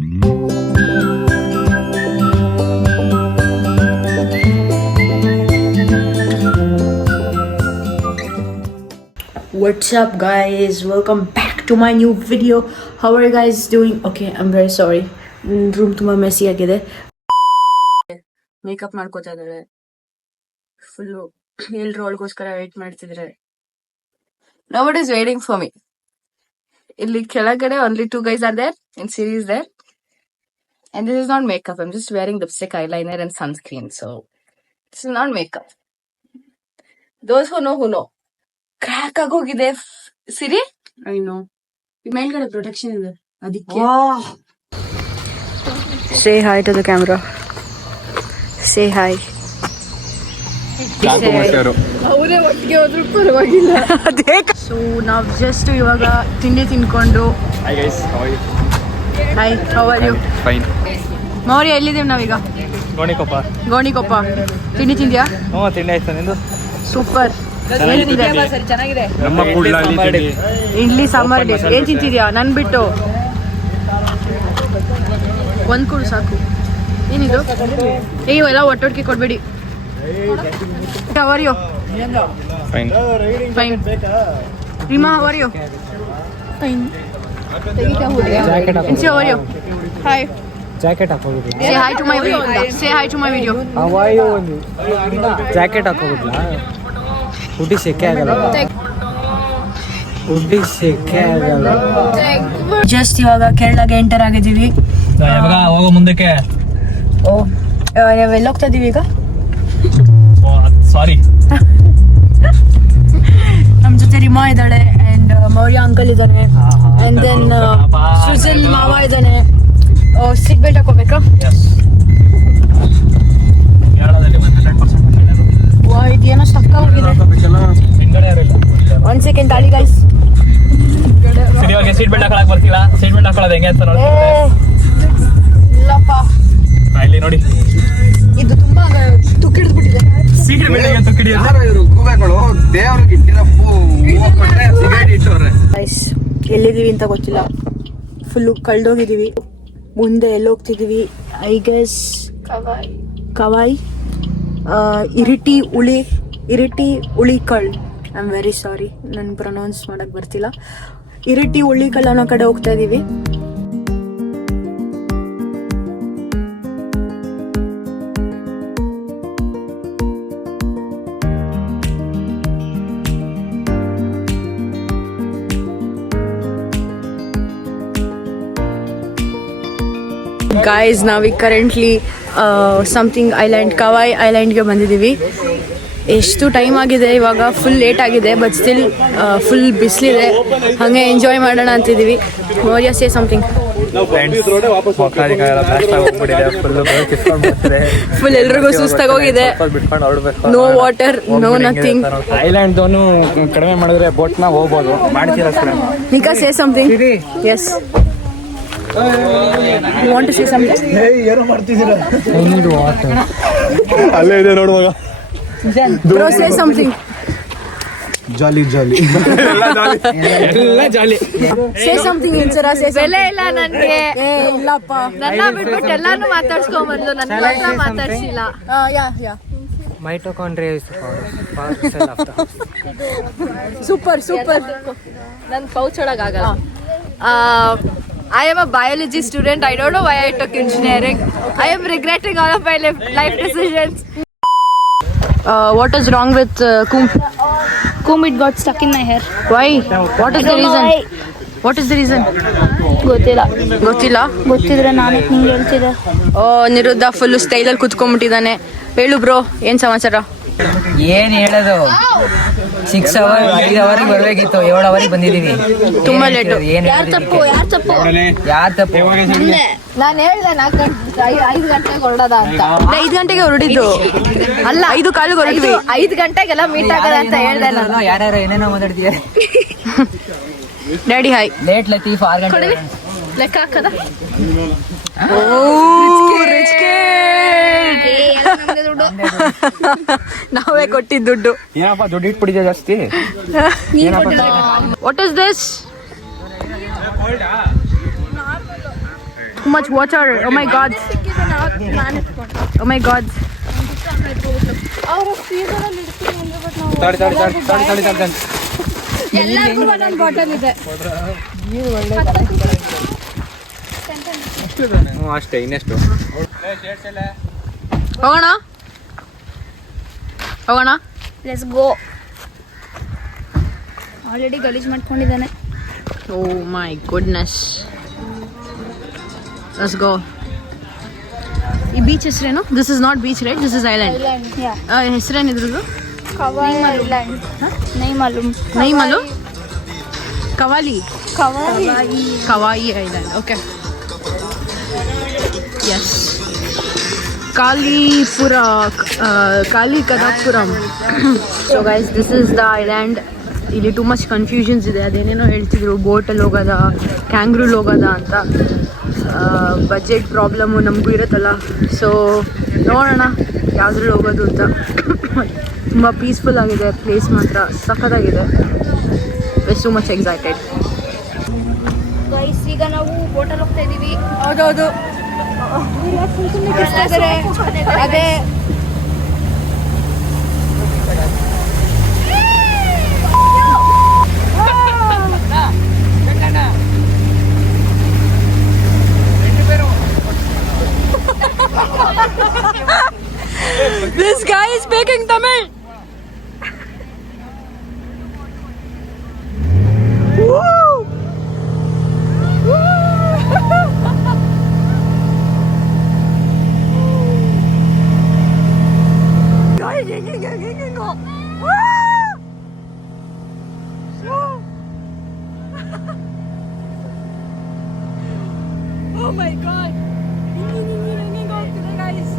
What's up guys, welcome back to my new video. How are you guys doing? Okay, I'm very sorry. Room ತುಂಬಾ Messi ಆಗಿದೆ. Makeup ಮಾಡ್ಕೋತಾ ಇದ್ದಾರೆ. Full ಎಲ್ರು ಅವಳಿಗೋಸ್ಕರ wait ಮಾಡ್ತಿದ್ರೆ. Nobody is waiting for me. ಇಲ್ಲಿ ಕೆಳಗಡೆ only 2 guys are there and Siri is there. And this is not makeup. I'm just wearing lipstick, eyeliner and sunscreen. So this is not makeup. Those who know. Crack ಆಗೋಗಿದೆ Siri. I know ಮೇಲ್ಗಡೆ protection ಇದೆ ಅದಕ್ಕೆ. Say hi to the camera. Say hi. ಅವರೇ ಒಟ್ಟಿಗೆ ಹೋದ್ರೂ ಪರವಾಗಿಲ್ಲ. So ನಾವು just ಇವಾಗ ತಿಂಡಿ ತಿನ್ಕೊಂಡು. Hi guys, how are you? Hi, how are you? Fine. Maurya, ಎಲ್ಲಿದ್ದೀವಿ ನಾವೀಗ? ಗೋಣಿಕೊಪ್ಪ. ತಿಂಡಿ ತಿಂದ್ಯಾ? ಹ್ಞೂ, ತಿಂಡಿ ಆಯ್ತು. ನಿಂದು? ಸೂಪರ್. ಚೆನ್ನಾಗಿದೆ. ಇಡ್ಲಿ ಸಾಂಬಾರ್. ಏನ್ ತಿಂತಿದ್ಯಾ? ನನ್ ಬಿಟ್ಟು ಒಂದ್ ಕೂಡು ಸಾಕು. ಏನಿದು? ಎಲ್ಲ ಒಟ್ಟೊಟ್ಟಿಗೆ ಕೊಡ್ಬೇಡಿ. How are you? Fine. Rima, how are you? Fine. And how are you? Hi. Jacket ಹಾಕೋಬಿಡಿ. Say hi to my video. Say hi to my video. How are you? Jacket ಹಾಕೋಬಿಡ್ಲಾ? ಹುಡಿ ಸೆಕೆ ಆಗಲ್ಲ. ಜಸ್ಟ್ ಇವಾಗ ಕೇರಳಗೆ ಎಂಟರ್ ಆಗಿದ್ದೀವಿ. ಹೋಗೋ ಮುಂದಕ್ಕೆ. ನಾವೆಲ್ಲ ಹೋಗ್ತಾ ಇದೀವಿ ಈಗ. ಸಾರಿ. ನಮ್ ಜೊತೆ ರಿಮಾ ಇದ್ದಾಳೆ ಅಂಡ್ ಮೌರ್ಯ ಅಂಕಲ್ ಇದ್ದಾನೆ ಅಂಡ್ ದೆನ್ ಸುಜಲ್ ಮಾವ ಇದ್ದಾನೆ. ಸೀಟ್ ಬೆಲ್ಟ್ ಹಾಕೋಬೇಕಾ? ಇದೇನೋ ಸ್ಟಕ್ ಆಗಿದೆ. ಒಂದ್ ಸೆಕೆಂಡ್ ತಾಳಿ ಗೈಸ್. ಸೀಟ್ ಬೆಲ್ಟ್ ಹಾಕೊಳಕ್ ಬರ್ತಿಲ್ಲ. ಸೀಟ್ ಬೆಲ್ಟ್ ಹಾಕೊಳ್ಳೋದು ಹೆಂಗೆ ಅಂತ ನೋಡಿ. ಇಲ್ಲಪ್ಪ, ಇಲ್ಲಿ ನೋಡಿ, ಇದು ತುಂಬಾ ತುಕ್ಕಿಡ್ಬಿಟ್ಟಿದೆ. ಸೀಟ್ ಬೆಲ್ಟ್ ತುಕ್ಕಿಡಿ. ಗೈಸ್, ಎಲ್ಲಿದೀವಿ ಅಂತ ಗೊತ್ತಿಲ್ಲ. ಫುಲ್ಲು ಕಳ್ದೋಗಿದೀವಿ. ಮುಂದೆ ಎಲ್ಲಿ ಹೋಗ್ತಿದೀವಿ? I guess Kavai, Iritty Ulikkal. I am very sorry, ನಾನು ಪ್ರೊನೌನ್ಸ್ ಮಾಡಕ್ ಬರ್ತಿಲ್ಲ. ಇರಿಟಿ ಉಳಿಕಲ್ ಅನ್ನೋ ಕಡೆ ಹೋಗ್ತಾ ಇದೀವಿ. ಗಾಯ್ಸ್, ನಾವೀಗ ಕರೆಂಟ್ಲಿ ಸಮಥಿಂಗ್ ಐಲ್ಯಾಂಡ್, ಕವಾಯ್ ಐಲ್ಯಾಂಡ್ಗೆ ಬಂದಿದ್ದೀವಿ. ಎಷ್ಟು ಟೈಮ್ ಆಗಿದೆ ಇವಾಗ, ಫುಲ್ ಲೇಟ್ ಆಗಿದೆ, ಬಟ್ ಸ್ಟಿಲ್ ಫುಲ್ ಬಿಸಿಲಿದೆ. ಹಾಗೆ ಎಂಜಾಯ್ ಮಾಡೋಣ ಅಂತಿದ್ದೀವಿ. Maurya, say something. ಫುಲ್ ಎಲ್ರಿಗೂ ಸುಸ್ತಾಗೋಗಿದೆ. No water, no nothing. Island ಕಡಿಮೆ ಮಾಡಿದ್ರೆ ಬೋಟ್ನ ಹೋಗ್ಬೋದು. ಮಾಡ್ತೀರಾ? Nika, say something. Yes, you want to say something? ಏನು ಮಾಡ್ತಿದ್ದೀರಾ? I need water. ಅಲ್ಲೇ ಇದೆ ನೋಡುವಾಗ. Bro, say something. ಜಾಲಿ ಎಲ್ಲ ಜಾಲಿ. Say something, Inchara, say something. ಬೆಲೆ ಇಲ್ಲ ನನಗೆ. ಇಲ್ಲಪ್ಪ, ನನ್ನ ಬಿಟ್ಬಿಟ್ಟು ಎಲ್ಲಾನು ಮಾತಾಡ್ಸ್ಕೊಂಡ್ಬಂದು ನನ್ನ ಮಾತ್ರ ಮಾತಾಡ್ಸಿಲ್ಲ. Yeah mitochondria is part of the super. ನನ್ನ ಪೌಚ್ ಒಳಗೆ ಆಗಲ್ಲ. I am a biology student. I don't know why I took engineering. I am regretting all of my life decisions. What is wrong with Comb, it got stuck in my hair. Why? What is the reason? What is the reason? ಗೊತ್ತಿಲ್ಲ. ಗೊತ್ತಿದ್ರೆ ನಾನೇ ನಿಂಗೆ ಹೇಳ್ತಿದ್ದೆ. ನಿರುದ್ಧ full ಸ್ಟೈಲಲ್ಲಿ ಕುತ್ಕೊಂಡ್ಬಿಟ್ಟಿದ್ದಾನೆ. ಹೇಳು bro, ಏನ್ ಸಮಾಚಾರ? ಏನ್ ಹೇಳೋದು, 6 hours 5 hours ಬರ್ಬೇಕಿತ್ತು, 7 hours ಬಂದಿದೀವಿ. ತುಂಬಾ ಲೇಟ್. ಯಾರ್ ತಪ್ಪು? ನಾನು ಹೇಳ್ದೆ 5 ಗಂಟೆಗೆ ಹೊರಡೋದ ಅಂತ. 5 ಗಂಟೆಗೆ ಹೊರಡಿದ್ದು ಅಲ್ಲ, 5 ಕಾಲಿಗೆ ಹೊರಡಿದ್ವಿ. 5 ಗಂಟೆಗೆಲ್ಲ ಮೀಟ್ ಆಗದ ಅಂತ ಹೇಳ್ದೆ ನಾನು. ಯಾರ್ಯಾರು ಏನೇನೋ ಮಾತಾಡ್ತೀಯ. Daddy hi. ಲೇಟ್ ಲತೀಫ್ 6 ಗಂಟೆ ಲೆಕ್ಕ ಹಾಕದ. Rich kid. ನಾವೇ ಕೊಟ್ಟಿದ್ದು ದುಡ್ಡು. ಏನಪ್ಪ ದುಡ್ಡು ಇಟ್ಬಿಟ್ಟಿದೆ ಜಾಸ್ತಿ. What is this? too much water. Oh my god. Oh my god. ಎಲ್ಲರಿಗೂ ಒಂದೊಂದು ಬಾಟಲ್ ಇದೆ. ಅಷ್ಟೇ ಇನ್ನೆಷ್ಟು ಹೋಗೋಣ. Let's go. ಆಲ್ರೆಡಿ ಗಲೀಜ್ ಮಾಡ್ಕೊಂಡಿದ್ದಾನೆ. Oh my goodness. Let's go. ಈ ಬೀಚ್ ಹೆಸರೇನು? This is not beach right, this is island. ಹೆಸರೇನು ಇದ್ರದ್ದು? ಕವಾಯಿ ಐಲ್ಯಾಂಡ್. ನೈ ಮಾಲೂಮ್. ನೈ ಮಾಲು? Kavali. Kavai. Kavai island. Okay. Yes. Kalipura, Kalikadapuram. So guys, this is the island. ಇಲ್ಲಿ ಟು ಮಚ್ ಕನ್ಫ್ಯೂಷನ್ಸ್ ಇದೆ. ಅದೇನೇನೋ ಹೇಳ್ತಿದ್ರು, ಬೋಟಲ್ಲಿ ಹೋಗೋದ, ಕ್ಯಾಂಗ್ರೂಲ್ ಹೋಗೋದ ಅಂತ. ಬಜೆಟ್ ಪ್ರಾಬ್ಲಮ್ಮು ನಮಗೂ ಇರುತ್ತಲ್ಲ. ಸೊ ನೋಡೋಣ ಯಾವುದ್ರಲ್ಲಿ ಹೋಗೋದು ಅಂತ. ತುಂಬ ಪೀಸ್ಫುಲ್ ಆಗಿದೆ ಪ್ಲೇಸ್, ಮಾತ್ರ ಸಖತ್ತಾಗಿದೆ. ವೆಸ್ ಟು ಮಚ್ ಎಕ್ಸೈಟೆಡ್. ಗೈಸ್, ಈಗ ನಾವು ಬೋಟಲ್ಲಿ ಹೋಗ್ತಾ ಇದೀವಿ. ಹೌದೌದು. ಅದೇ This guy is speaking Tamil. Oh my god. Guys.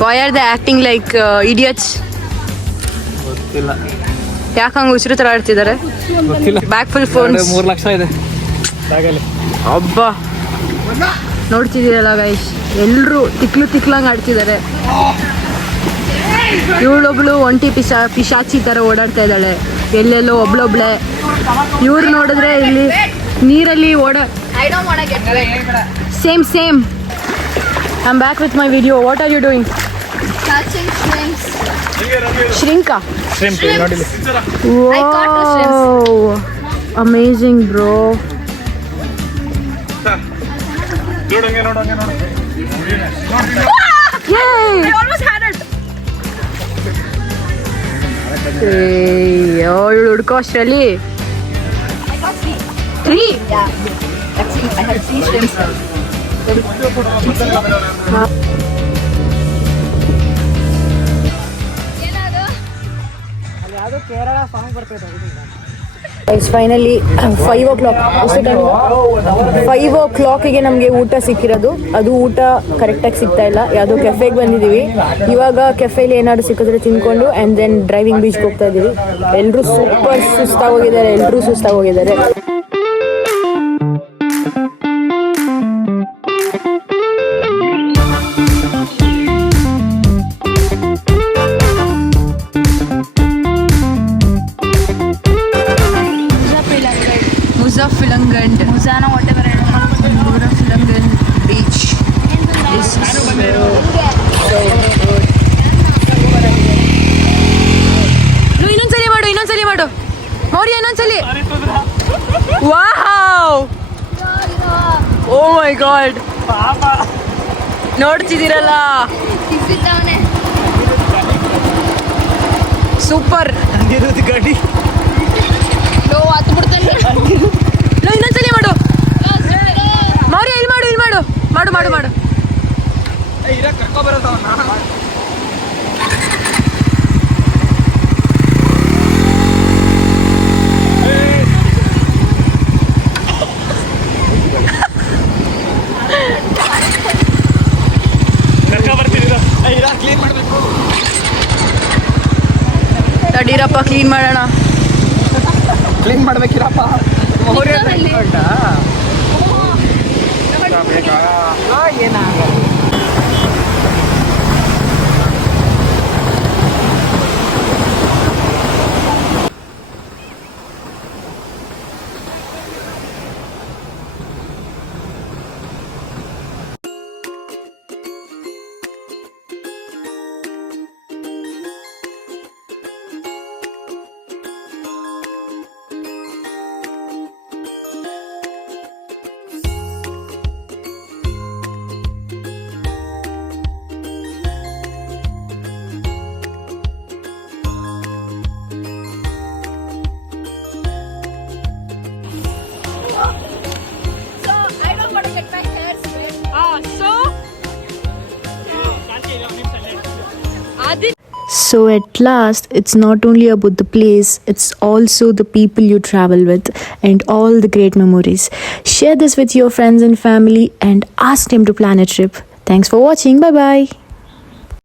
Why are they acting like idiots? ಗೊತ್ತಿಲ್ಲ. ಯಾಕೆ ಹಂಗೆ ಉಸಿರು ಥರ ಆಡ್ತಿದ್ದಾರೆ? ಗೊತ್ತಿಲ್ಲ. Back full phones. 3 ಲಕ್ಷ ಇದೆ ಬ್ಯಾಗಲ್ಲಿ. ಅಬ್ಬ, ನೋಡ್ತಿದ್ದೀರಲ್ಲ ಗೈಸ್, ಎಲ್ಲರೂ ತಿಕ್ಲಂಗೆ ಆಡ್ತಿದ್ದಾರೆ. ಇವಳೊಬ್ಳು ಒಂಟಿ ಪಿಶಾಚಿ ಥರ ಓಡಾಡ್ತಾ ಇದ್ದಾಳೆ ಎಲ್ಲೆಲ್ಲೋ ಒಬ್ಳೊಬ್ಳೆ. ಇವ್ರು ನೋಡಿದ್ರೆ ಇಲ್ಲಿ ನೀರಲ್ಲಿ same. I'm back with my video. What are you doing? catching shrimps. Shrinka? Shrimp ನೋಡಿ. I caught two shrimps. Wow, amazing bro. ನೋಡು. Yay! I almost had it. ಅಯ್ಯೋ, ಇವಳು ಹುಡ್ಕೋ ಅಷ್ಟರಲ್ಲಿ I got three. 3. Yeah. Actually, I had 3 shrimps. Finally 5 o'clock, ಎಷ್ಟು time? 5 o'clockಗೆ ನಮಗೆ ಊಟ ಸಿಕ್ಕಿರೋದು. ಅದು ಊಟ ಕರೆಕ್ಟಾಗಿ ಸಿಗ್ತಾ ಇಲ್ಲ. ಯಾವುದೋ ಕೆಫೆಗೆ ಬಂದಿದ್ದೀವಿ. ಇವಾಗ ಕೆಫೆಲಿ ಏನಾದ್ರು ಸಿಕ್ಕಿದ್ರೆ ತಿನ್ಕೊಂಡು ಆ್ಯಂಡ್ ದೆನ್ ಡ್ರೈವಿಂಗ್ ಬೀಚ್ಗೆ ಹೋಗ್ತಾ ಇದ್ದೀವಿ. ಎಲ್ಲರೂ ಸೂಪರ್ ಸುಸ್ತಾಗೋಗಿದ್ದಾರೆ. Muzaffarganj, Muzana, whatever. Muzaffarganj beach. This is so good. ಇನ್ನೊಂದ್ಸಲಿ ಮಾಡು ಮೌರ್ಯ, ಇನ್ನೊಂದ್ಸಲಿ. ವಾವ್, ಓ ಮೈ ಗಾಡ್, ನೋಡ್ತಿದ್ದೀರಲ್ಲ, ಸೂಪರ್. ಗಾಡಿ ಇನ್ನೊಂದ್ಸಲಿ ಮಾಡು ಮೌರ್ಯ, ಇಲ್ಲಿ ಮಾಡು. ಕರ್ಕೊ ಬರೋದವ. ತಡೀರಪ್ಪ ಕ್ಲೀನ್ ಮಾಡೋಣ. ಕ್ಲೀನ್ ಮಾಡ್ಬೇಕಿರಪ್ಪ. So at last, it's not only about the place, it's also the people you travel with and all the great memories. Share this with your friends and family and ask them to plan a trip. Thanks for watching. Bye bye.